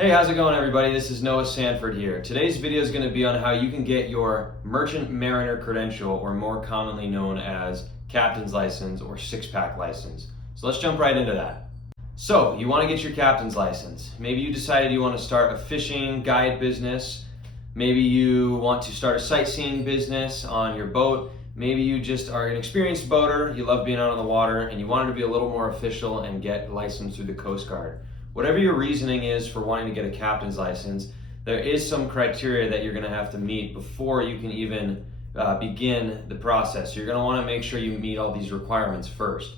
Hey, how's it going everybody? This is Noah Sanford here. Today's video is going to be on how you can get your Merchant Mariner credential, or more commonly known as Captain's License or Six-Pack License. So let's jump right into that. So you want to get your Captain's License. Maybe you decided you want to start a fishing guide business. Maybe you want to start a sightseeing business on your boat. Maybe you just are an experienced boater, you love being out on the water, and you wanted to be a little more official and get licensed through the Coast Guard. Whatever your reasoning is for wanting to get a captain's license, there is some criteria that you're going to have to meet before you can even begin the process. You're going to want to make sure you meet all these requirements first.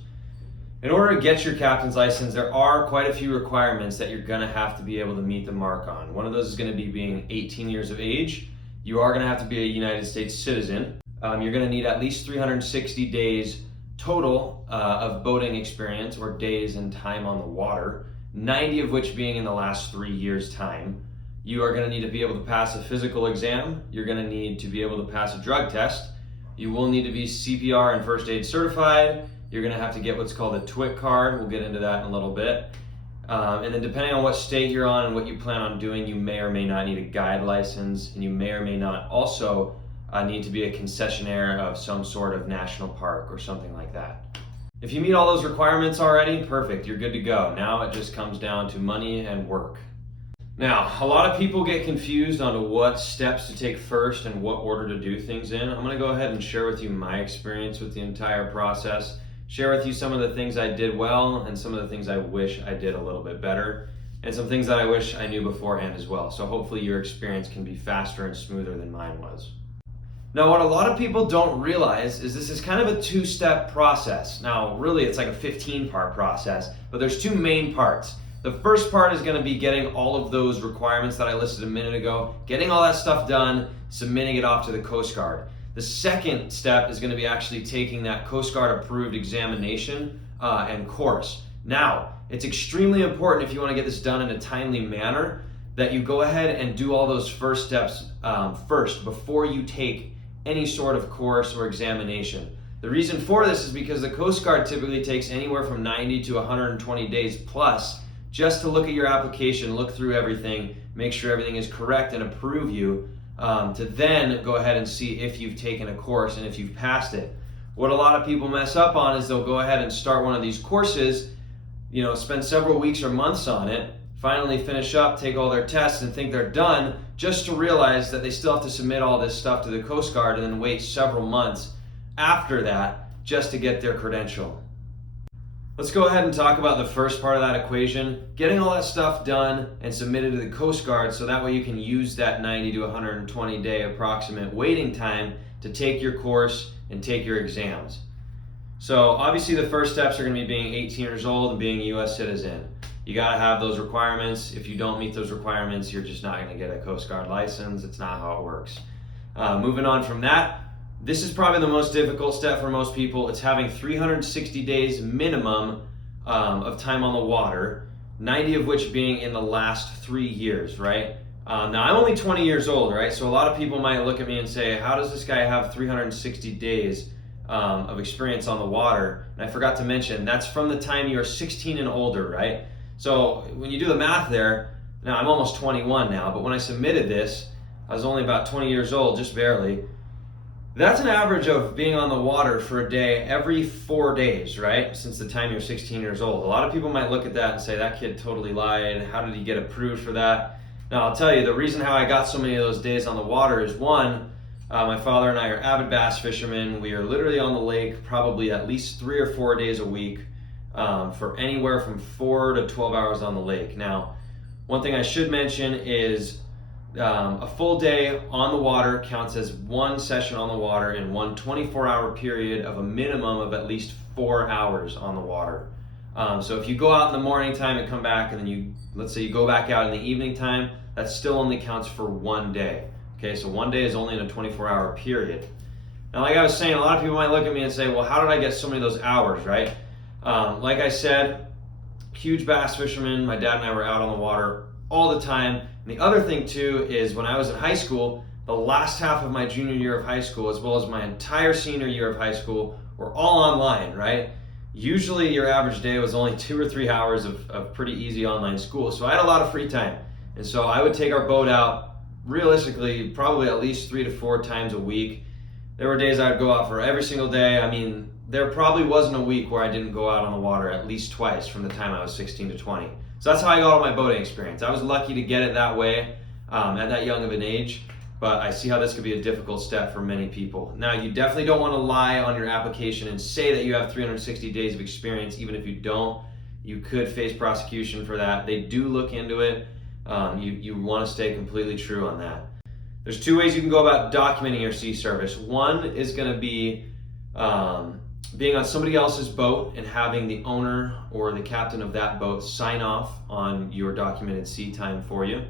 In order to get your captain's license, there are quite a few requirements that you're going to have to be able to meet the mark on. One of those is going to be being 18 years of age. You are going to have to be a United States citizen. You're going to need at least 360 days total of boating experience, or days and time on the water, 90 of which being in the last 3 years' time. You are going to need to be able to pass a physical exam. You're going to need to be able to pass a drug test. You will need to be CPR and first aid certified. You're going to have to get what's called a TWIC card. We'll get into that in a little bit. And then depending on what state you're on and what you plan on doing, you may or may not need a guide license, and you may or may not also need to be a concessionaire of some sort of national park or something like that. If you meet all those requirements already, perfect, you're good to go. Now it just comes down to money and work. Now, a lot of people get confused on what steps to take first and what order to do things in. I'm going to go ahead and share with you my experience with the entire process, share with you some of the things I did well and some of the things I wish I did a little bit better, and some things that I wish I knew beforehand as well. So hopefully your experience can be faster and smoother than mine was. Now, what a lot of people don't realize is this is kind of a two-step process. Now, really, it's like a 15-part process, but there's two main parts. The first part is going to be getting all of those requirements that I listed a minute ago, getting all that stuff done, submitting it off to the Coast Guard. The second step is going to be actually taking that Coast Guard approved examination and course. Now, it's extremely important, if you want to get this done in a timely manner, that you go ahead and do all those first steps first before you take any sort of course or examination. The reason for this is because the Coast Guard typically takes anywhere from 90 to 120 days plus just to look at your application, look through everything, make sure everything is correct and approve you, to then go ahead and see if you've taken a course and if you've passed it. What a lot of people mess up on is they'll go ahead and start one of these courses, spend several weeks or months on it, finally finish up, take all their tests, and think they're done, just to realize that they still have to submit all this stuff to the Coast Guard and then wait several months after that just to get their credential. Let's go ahead and talk about the first part of that equation, getting all that stuff done and submitted to the Coast Guard, so that way you can use that 90 to 120 day approximate waiting time to take your course and take your exams. So obviously the first steps are going to be being 18 years old and being a U.S. citizen. You got to have those requirements. If you don't meet those requirements, you're just not going to get a Coast Guard license. It's not how it works. Moving on from that, this is probably the most difficult step for most people. It's having 360 days minimum of time on the water, 90 of which being in the last 3 years, right? Now, I'm only 20 years old, right? So a lot of people might look at me and say, how does this guy have 360 days of experience on the water? And I forgot to mention, that's from the time you're 16 and older, right? So when you do the math there, now I'm almost 21 now, but when I submitted this, I was only about 20 years old, just barely. That's an average of being on the water for a day every 4 days, right? Since the time you're 16 years old. A lot of people might look at that and say, that kid totally lied. How did he get approved for that? Now, I'll tell you, the reason how I got so many of those days on the water is, one, my father and I are avid bass fishermen. We are literally on the lake probably at least 3 or 4 days a week. For anywhere from 4 to 12 hours on the lake. Now, one thing I should mention is a full day on the water counts as one session on the water in one 24-hour period of a minimum of at least 4 hours on the water. So if you go out in the morning time and come back, and then let's say you go back out in the evening time, that still only counts for 1 day. Okay, so 1 day is only in a 24-hour period. Now, like I was saying, a lot of people might look at me and say, well, how did I get so many of those hours, right? Like I said, huge bass fisherman. My dad and I were out on the water all the time. And the other thing too is, when I was in high school, the last half of my junior year of high school, as well as my entire senior year of high school, were all online, right? Usually your average day was only 2 or 3 hours of pretty easy online school. So I had a lot of free time. And so I would take our boat out realistically probably at least 3 to 4 times a week. There were days I'd go out for every single day. I mean, there probably wasn't a week where I didn't go out on the water at least twice from the time I was 16 to 20. So that's how I got all my boating experience. I was lucky to get it that way at that young of an age, but I see how this could be a difficult step for many people. Now, you definitely don't want to lie on your application and say that you have 360 days of experience, even if you don't. You could face prosecution for that. They do look into it. You want to stay completely true on that. There's 2 ways you can go about documenting your sea service. One is going to be being on somebody else's boat and having the owner or the captain of that boat sign off on your documented sea time for you.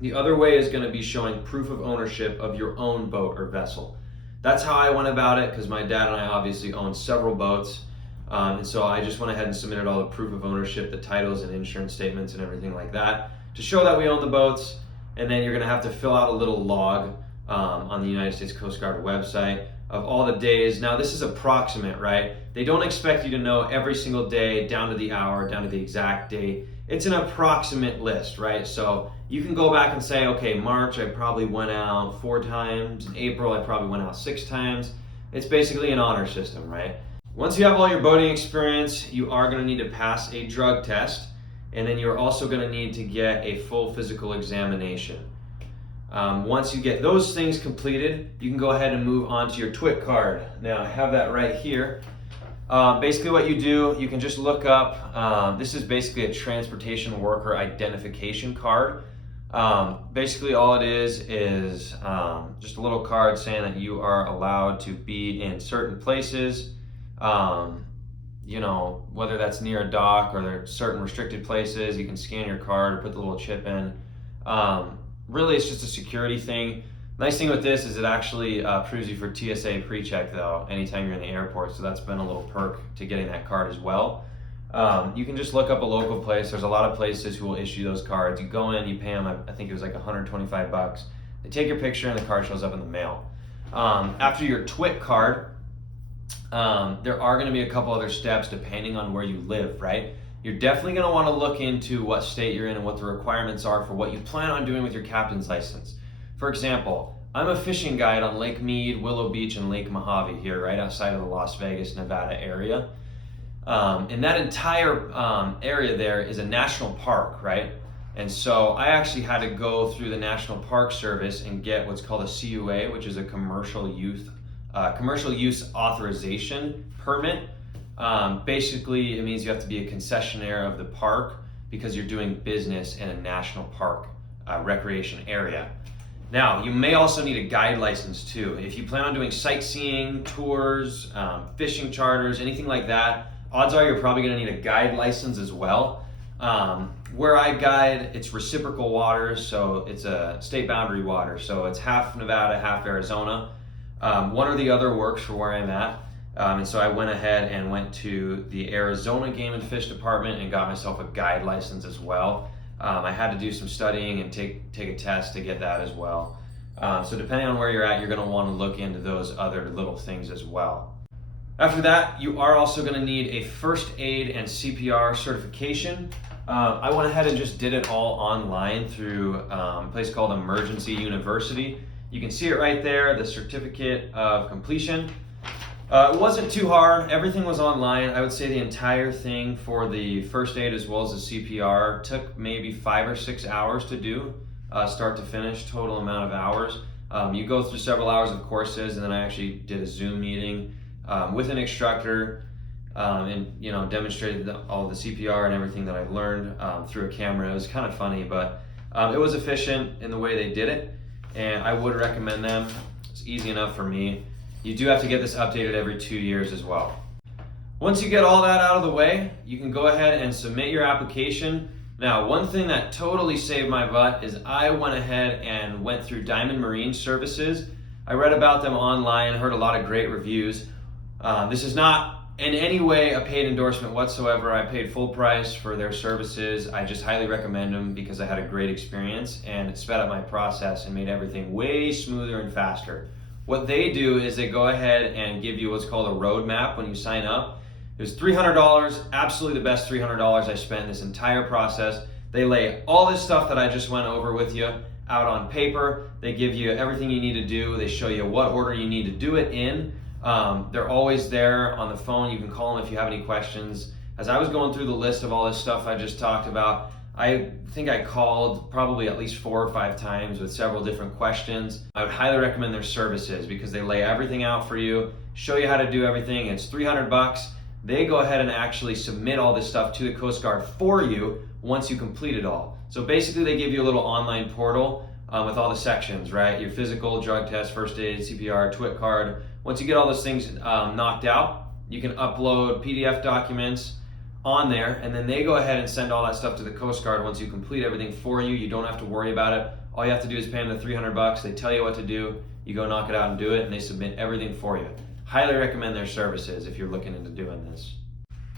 The other way is going to be showing proof of ownership of your own boat or vessel. That's how I went about it, because my dad and I obviously own several boats. And so I just went ahead and submitted all the proof of ownership, the titles and insurance statements and everything like that to show that we own the boats. And then you're going to have to fill out a little log on the United States Coast Guard website of all the days. Now, this is approximate, right? They don't expect you to know every single day down to the hour, down to the exact date. It's an approximate list, right? So you can go back and say, okay, March, I probably went out 4 times. In April, I probably went out 6 times. It's basically an honor system, right? Once you have all your boating experience, you are going to need to pass a drug test, and then you're also going to need to get a full physical examination. Once you get those things completed, you can go ahead and move on to your TWIC card. Now, I have that right here. Basically what you do, you can just look up, this is basically a transportation worker identification card. Basically all it is just a little card saying that you are allowed to be in certain places, you know, whether that's near a dock or there are certain restricted places. You can scan your card or put the little chip in. Really, it's just a security thing. Nice thing with this is it actually approves you for TSA pre-check though, anytime you're in the airport, so that's been a little perk to getting that card as well. You can just look up a local place. There's a lot of places who will issue those cards. You go in, you pay them, I think it was like $125. They take your picture and the card shows up in the mail. After your TWIC card, there are going to be a couple other steps depending on where you live, right? You're definitely going to want to look into what state you're in and what the requirements are for what you plan on doing with your captain's license. For example, I'm a fishing guide on Lake Mead, Willow Beach, and Lake Mojave here, right outside of the Las Vegas, Nevada area. And that entire area there is a national park, right? And so I actually had to go through the National Park Service and get what's called a CUA, which is a commercial use authorization permit. Basically, it means you have to be a concessionaire of the park because you're doing business in a national park recreation area. Now, you may also need a guide license too. If you plan on doing sightseeing, tours, fishing charters, anything like that, odds are you're probably going to need a guide license as well. Where I guide, it's reciprocal waters, so it's a state boundary water, so it's half Nevada, half Arizona. One or the other works for where I'm at. And so I went ahead and went to the Arizona Game and Fish Department and got myself a guide license as well. I had to do some studying and take a test to get that as well. So depending on where you're at, you're going to want to look into those other little things as well. After that, you are also going to need a first aid and CPR certification. I went ahead and just did it all online through a place called Emergency University. You can see it right there, the certificate of completion. It wasn't too hard. Everything was online. I would say the entire thing for the first aid as well as the CPR took maybe 5 or 6 hours to do, start to finish, total amount of hours. You go through several hours of courses, and then I actually did a Zoom meeting with an instructor and demonstrated all the CPR and everything that I learned through a camera. It was kind of funny, but it was efficient in the way they did it, and I would recommend them. It's easy enough for me. You do have to get this updated every 2 years as well. Once you get all that out of the way, you can go ahead and submit your application. Now, one thing that totally saved my butt is I went ahead and went through Diamond Marine Services. I read about them online, heard a lot of great reviews. This is not in any way a paid endorsement whatsoever. I paid full price for their services. I just highly recommend them because I had a great experience and it sped up my process and made everything way smoother and faster. What they do is they go ahead and give you what's called a roadmap when you sign up. It was $300, absolutely the best $300 I spent this entire process. They lay all this stuff that I just went over with you out on paper. They give you everything you need to do. They show you what order you need to do it in. They're always there on the phone. You can call them if you have any questions. As I was going through the list of all this stuff I just talked about, I think I called probably at least 4 or 5 times with several different questions. I would highly recommend their services because they lay everything out for you, show you how to do everything. It's $300. They go ahead and actually submit all this stuff to the Coast Guard for you once you complete it all. So basically they give you a little online portal with all the sections, right? Your physical, drug test, first aid, CPR, TWIC card. Once you get all those things knocked out, you can upload PDF documents on there, and then they go ahead and send all that stuff to the Coast Guard once you complete everything for you. You don't have to worry about it. All you have to do is pay them the $300. They tell you what to do. You go knock it out and do it, and they submit everything for you. Highly recommend their services if you're looking into doing this.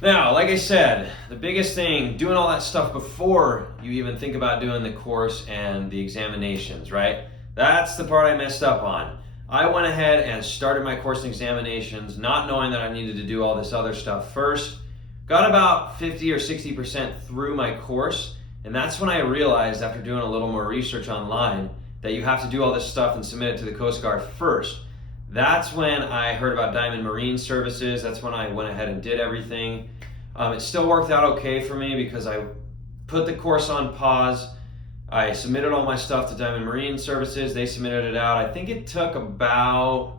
Now, like I said, the biggest thing, doing all that stuff before you even think about doing the course and the examinations, right? That's the part I messed up on. I went ahead and started my course and examinations not knowing that I needed to do all this other stuff first. Got about 50 or 60% through my course, and that's when I realized, after doing a little more research online, that you have to do all this stuff and submit it to the Coast Guard first. That's when I heard about Diamond Marine Services. That's when I went ahead and did everything. It still worked out okay for me because I put the course on pause. I submitted all my stuff to Diamond Marine Services. They submitted it out. I think it took about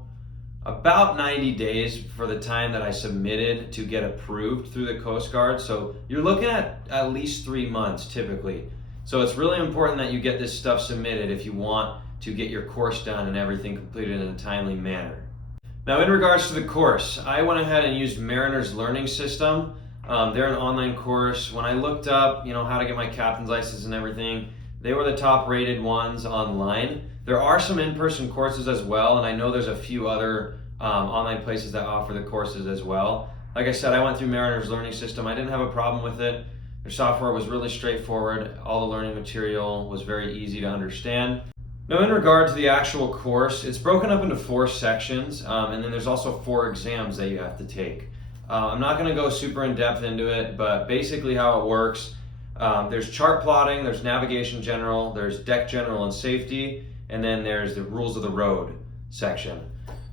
90 days for the time that I submitted to get approved through the Coast Guard. So you're looking at least 3 months typically. So it's really important that you get this stuff submitted if you want to get your course done and everything completed in a timely manner. Now, in regards to the course, I went ahead and used Mariner's Learning System. They're an online course. When I looked up, how to get my captain's license and everything, they were the top rated ones online. There are some in-person courses as well, and I know there's a few other online places that offer the courses as well. Like I said, I went through Mariner's Learning System. I didn't have a problem with it. Their software was really straightforward. All the learning material was very easy to understand. Now, in regard to the actual course, it's broken up into 4 sections, and then there's also 4 exams that you have to take. I'm not going to go super in-depth into it, but basically how it works, there's chart plotting, there's navigation general, there's deck general and safety, and then there's the rules of the road section.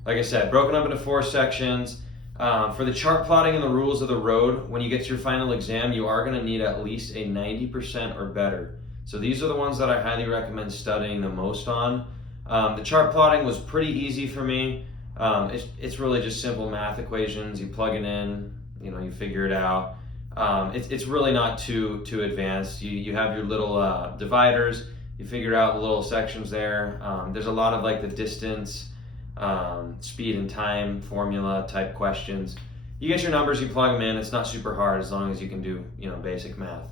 Like I said, broken up into 4 sections. For the chart plotting and the rules of the road, when you get to your final exam, you are going to need at least a 90% or better. So these are the ones that I highly recommend studying the most on. The chart plotting was pretty easy for me. It's really just simple math equations. You plug it in, you figure it out. It's really not too advanced. You have your little dividers. You figure out the little sections there. There's a lot of like the distance, speed and time formula type questions. You get your numbers, you plug them in. It's not super hard as long as you can do basic math.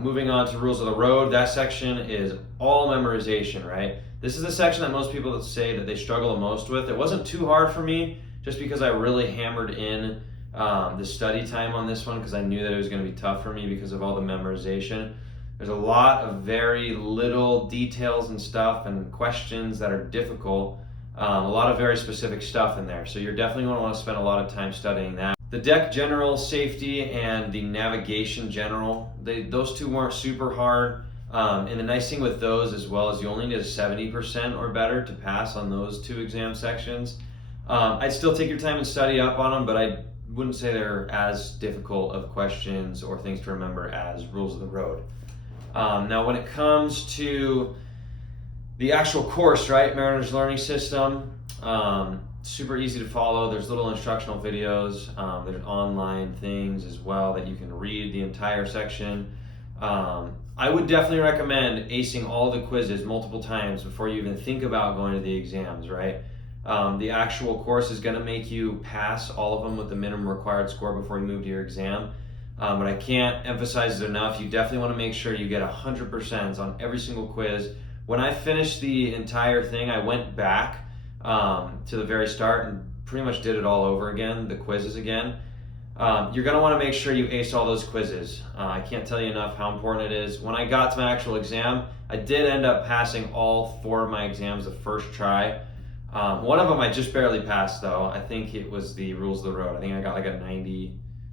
Moving on to rules of the road, that section is all memorization, right? This is the section that most people say that they struggle the most with. It wasn't too hard for me just because I really hammered in the study time on this one because I knew that it was going to be tough for me because of all the memorization. There's a lot of very little details and stuff and questions that are difficult. A lot of very specific stuff in there. So you're definitely going to want to spend a lot of time studying that. The deck general safety and the navigation general, those 2 weren't super hard. And the nice thing with those as well is you only need a 70% or better to pass on those 2 exam sections. I'd still take your time and study up on them, but I wouldn't say they're as difficult of questions or things to remember as rules of the road. Now when it comes to the actual course, right, Mariner's Learning System, super easy to follow. There's little instructional videos. There's online things as well that you can read the entire section. I would definitely recommend acing all the quizzes multiple times before you even think about going to the exams, right? The actual course is going to make you pass all of them with the minimum required score before you move to your exam. But I can't emphasize it enough. You definitely want to make sure you get 100% on every single quiz. When I finished the entire thing, I went back to the very start and pretty much did it all over again, the quizzes again. You're going to want to make sure you ace all those quizzes. I can't tell you enough how important it is. When I got to my actual exam, I did end up passing all 4 of my exams the first try. One of them I just barely passed though. I think it was the rules of the road. I think I got like a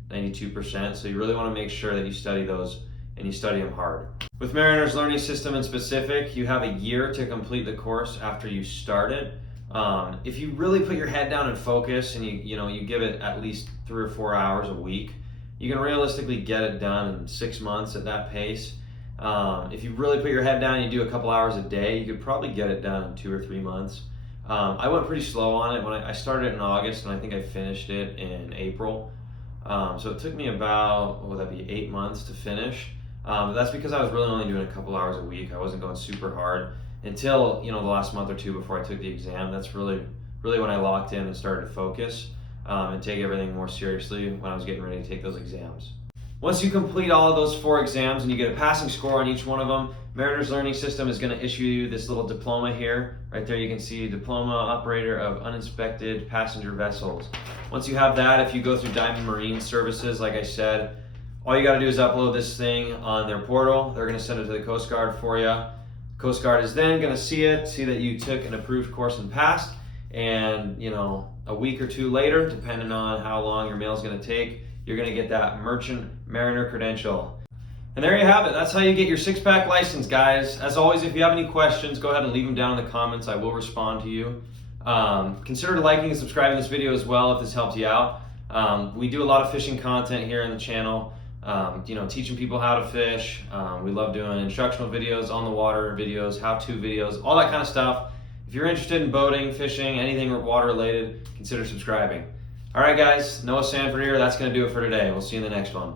92%. So you really want to make sure that you study those and you study them hard. With Mariner's learning system in specific, you have a year to complete the course after you start it. If you really put your head down and focus, and you give it at least 3 or 4 hours a week, you can realistically get it done in 6 months at that pace. If you really put your head down and you do a couple hours a day, you could probably get it done in 2 or 3 months. I went pretty slow on it. When I started it in August, and I think I finished it in April. So it took me about, what would that be, 8 months to finish. But that's because I was really only doing a couple hours a week. I wasn't going super hard until the last month or two before I took the exam. That's really when I locked in and started to focus and take everything more seriously when I was getting ready to take those exams. Once you complete all of those 4 exams and you get a passing score on each one of them, Mariner's Learning System is going to issue you this little diploma here. Right there you can see Diploma Operator of Uninspected Passenger Vessels. Once you have that, if you go through Diamond Marine Services, like I said, all you got to do is upload this thing on their portal. They're going to send it to the Coast Guard for you. Coast Guard is then going to see that you took an approved course and passed, and a week or 2 later, depending on how long your mail is going to take, you're going to get that Merchant Mariner credential. And there you have it. That's how you get your 6-pack license, guys. As always, if you have any questions, go ahead and leave them down in the comments. I will respond to you. Consider liking and subscribing this video as well if this helped you out. We do a lot of fishing content here on the channel. Teaching people how to fish. We love doing instructional videos, on the water videos, how-to videos, all that kind of stuff. If you're interested in boating, fishing, anything water related, consider subscribing. All right, guys, Noah Sanford here. That's going to do it for today. We'll see you in the next one.